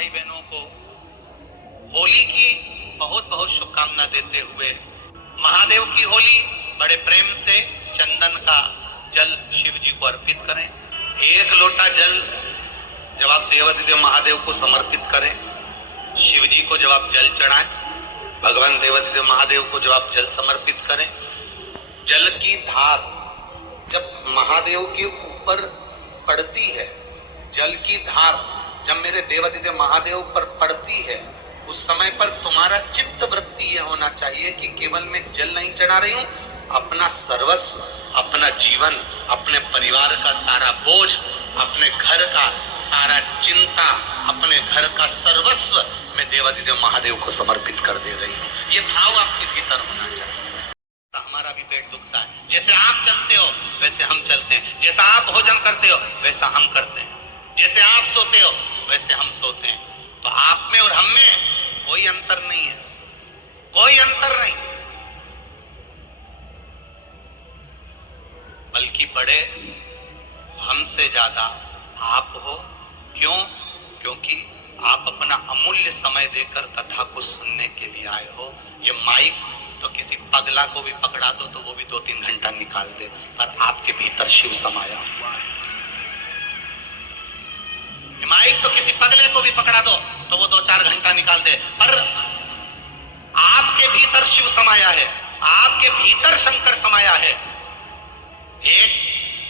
भाई बहनों को होली की बहुत बहुत शुभकामना देते हुए, महादेव की होली बड़े प्रेम से चंदन का जल शिव जी को अर्पित करें। एक लोटा जल जब आप देवादिदेव महादेव को समर्पित करें, शिव जी को जब आप जल चढ़ाएं, भगवान देवादिदेव महादेव को जब आप जल समर्पित करें, जल की धार जब महादेव के ऊपर पड़ती है, जल की धार जब मेरे देवादिदेव महादेव पर पड़ती है, उस समय पर तुम्हारा चित्त वृत्ति यह होना चाहिए कि केवल मैं जल नहीं चढ़ा रही हूं, अपना सर्वस्व, अपना जीवन, अपने परिवार का सारा बोझ, अपने घर का सारा चिंता, अपने घर का सर्वस्व मैं देवादिदेव महादेव को समर्पित कर दे रही हूं। ये भाव आपके भीतर होना चाहिए। हमारा भी पेट दुखता है, जैसे आप चलते हो वैसे हम चलते हैं, जैसा आप भोजन करते हो वैसा हम करते हैं, जैसे आप सोते हो वैसे हम सोते हैं। तो आप में और हम में कोई अंतर नहीं है, कोई अंतर नहीं, बल्कि बड़े हमसे ज्यादा आप हो। क्यों? क्योंकि आप अपना अमूल्य समय देकर कथा को सुनने के लिए आए हो। ये माइक तो किसी पगला को भी पकड़ा दो तो वो भी 2-3 घंटा निकाल दे, पर आपके भीतर शिव समाया हुआ है। माइक तो किसी पगले को भी पकड़ा दो तो वो 2-4 घंटा निकाल दे, पर आपके भीतर शिव समाया है, आपके भीतर शंकर समाया है। एक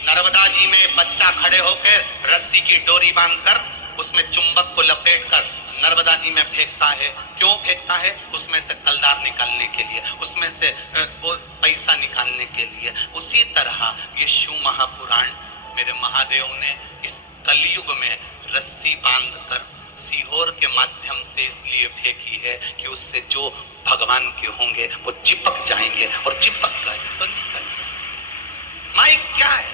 नर्मदा जी में बच्चा खड़े होकर रस्सी की डोरी बांधकर उसमें चुंबक को लपेटकर नर्मदा जी में फेंकता है। क्यों फेंकता है? उसमें से कलदार निकालने के लिए, उसमें से वो पैसा निकालने के लिए। उसी तरह ये शिव महापुराण मेरे महादेव ने इस कलयुग में रस्सी बांधकर सीहोर के माध्यम से इसलिए फेंकी है कि उससे जो भगवान के होंगे वो चिपक जाएंगे, और चिपक गए तो निकल जाए। माइक क्या है?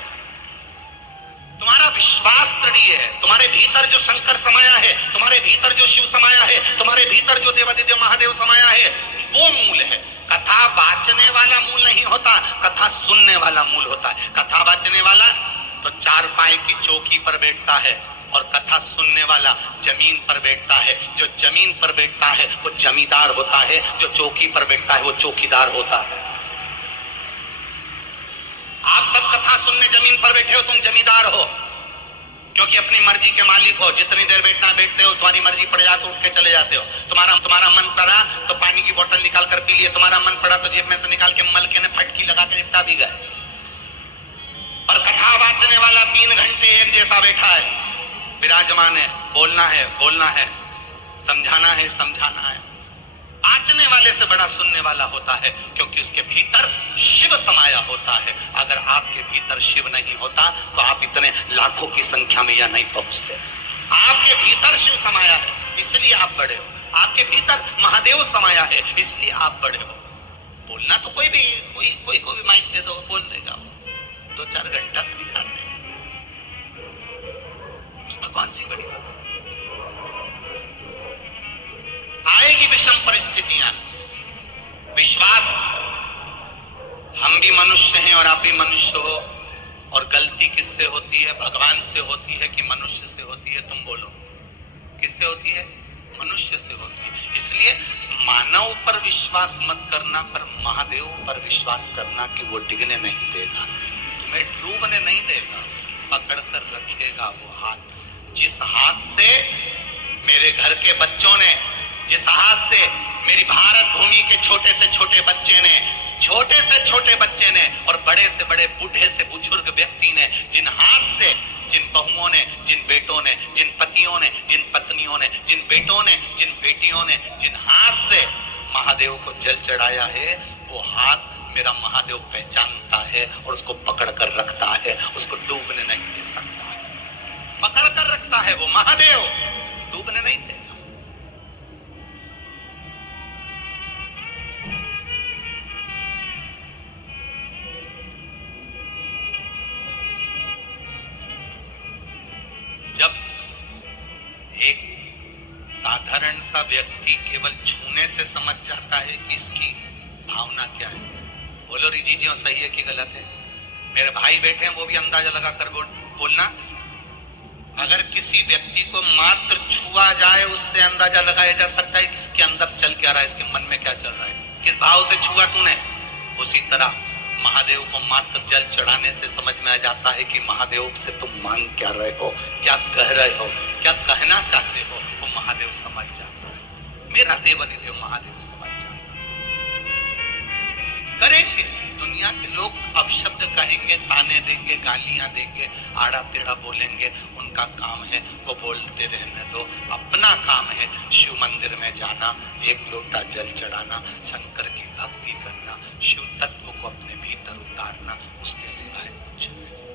तुम्हारा विश्वास दृढ़ है, तुम्हारे भीतर जो शंकर समाया है, तुम्हारे भीतर जो शिव समाया है, तुम्हारे भीतर जो देवादिदेव महादेव समाया है, वो मूल है। कथा वाचने वाला मूल नहीं होता, कथा सुनने वाला मूल होता है। कथा वाचने वाला तो 4 पाए की चौकी पर बैठता है, और कथा सुनने वाला जमीन पर बैठता है। जो जमीन पर बैठता है वो जमींदार होता है, जो चौकी पर बैठता है वो चौकीदार होता है। आप सब कथा सुनने जमीन पर बैठे हो, तुम जमींदार हो, क्योंकि अपनी मर्जी के मालिक हो। जितनी देर बैठना बैठते हो, तुम्हारी मर्जी पड़ जाए तो उठ के चले जाते हो। तुम्हारा मन पड़ा तो पानी की बोतल निकाल कर पी लिए, तुम्हारा मन पड़ा तो जेब में से निकाल के मल के ने फटकी लगा के निपटा भी गए। पर कथा वाचने वाला 3 घंटे एक जैसा बैठा है, विराजमान है, बोलना है बोलना है, समझाना है समझाना है। वाचने वाले से बड़ा सुनने वाला होता है, क्योंकि उसके भीतर शिव समाया होता है। अगर आपके भीतर शिव नहीं होता तो आप इतने लाखों की संख्या में यह नहीं पहुंचते। आपके भीतर शिव समाया है, इसलिए आप बड़े हो। आपके भीतर महादेव समाया है, इसलिए आप बड़े हो। बोलना तो कोई को भी माइक दे दो, बोल देगा, 2-4 घंटा तो निकाल देगा, उसमें कौन सी बड़ी बात? आएगी विषम परिस्थितियां, विश्वास, हम भी मनुष्य हैं और आप भी मनुष्य हो, और गलती किससे होती है? भगवान से होती है कि मनुष्य से होती है? तुम बोलो, किससे होती है? मनुष्य से होती है। इसलिए मानव पर विश्वास मत करना, पर महादेव पर विश्वास करना कि वो डिगने नहीं देगा, तुम्हें डूबने नहीं देगा, पकड़ कर रखेगा वो हाथ। जिस हाथ से मेरे घर के बच्चों ने, जिस हाथ से मेरी भारत भूमि के छोटे से छोटे बच्चे ने, छोटे से छोटे बच्चे ने, और बड़े से बड़े बूढ़े से बुजुर्ग व्यक्ति ने, जिन हाथ से, जिन बहुओं ने, जिन बेटों ने, जिन पतियों ने, जिन पत्नियों ने, जिन बेटों ने, जिन बेटियों ने, जिन हाथ से महादेव को जल चढ़ाया है, वो हाथ मेरा महादेव पहचानता है और उसको पकड़ कर रखता है, उसको डूबने नहीं दे सकता है। पकड़ कर रखता है वो महादेव, डूबने नहीं देगा। जब एक साधारण सा व्यक्ति केवल छूने से समझ जाता है कि इसकी भावना क्या है, बोलो रिजी जी सही है कि गलत है? मेरे भाई बैठे हैं, वो भी अंदाजा लगाकर बोलना। अगर किसी व्यक्ति को मात्र छुआ जाए उससे अंदाजा लगाया जा सकता है कि इसके अंदर चल क्या रहा है, इसके मन में क्या चल रहा है, किस भाव से छुआ तूने। उसी तरह महादेव को मात्र जल चढ़ाने से समझ में आ जाता है कि महादेव से तुम मांग क्या रहे हो, क्या कह रहे हो, क्या कहना चाहते हो, वो महादेव समझ जाता है। मेरा देवनी देव महादेव समझ जाता है। करेंगे दुनिया के लोग अपशब्द कहेंगे, ताने देंगे, गालियां देंगे, आड़ा टेढ़ा बोलेंगे, उनका काम है, वो बोलते रहने दो। अपना काम है शिव मंदिर में जाना, एक लोटा जल चढ़ाना, शंकर की भक्ति करना, शिव तत्व को अपने भीतर उतारना, उसके सिवाय कुछ नहीं।